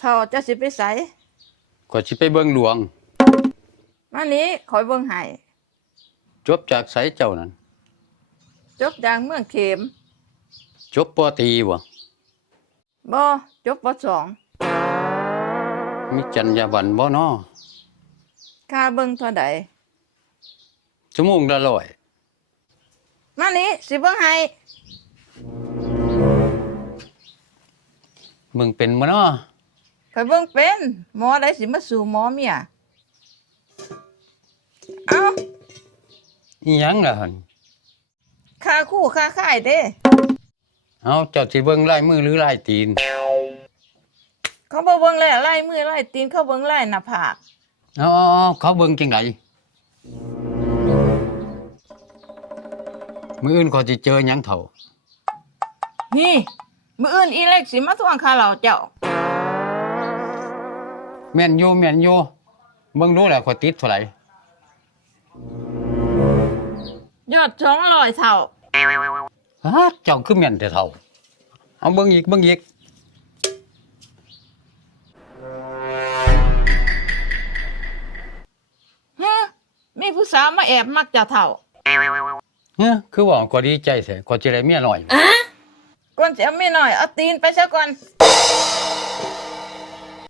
เท่าจะสิไปไสก็สิไปเบิ่งหลวงมานี้คอยเบิ่งให้จบจากไสเจ้านั่นจบจากเมืองเข็มจบปอตรีบ่บ่จบปสองมีจรรยาบรรณบ่น้อค่าเบิ่งเท่าใดชั่วโมงละ100มานี้สิเบิ่งให้มึงเป็นบ่น้อคอยเบิ่งเป็นหมอใดสิมาสู่หมอเมียเอ้าอีหยังล่ะหั่นค่าคู่ค่าค่ายเด้เอาเจ้าสิเบิ่งลายมือหรือลายตีนเขาบ่เบิ่งแล้วลายมือลายตีนเขาเบิ่งลายหน้าผากเอาเขาเบิ่งจังไดมื้ออื่นเขาสิเจอหยังเฒ่านี่มื้ออื่นอีเล็กสิมาทวงค่าเหล้าเจ้าแม่นอยู่เบิ่งดูแล้วข้อยติดเท่าไหร่ยอด200เท่าฮะเจ้าคือแม่นแต่เฒ่าเอาเบิ่งอีกฮะมีผู้สาวมาแอบมักเจ้าเท่าเฮ้อคือว่าก็ดีใจแท้ก็สิได้เมียน้อยก่อนสิเอาเมียน้อยเอาตีนไปซะก่อน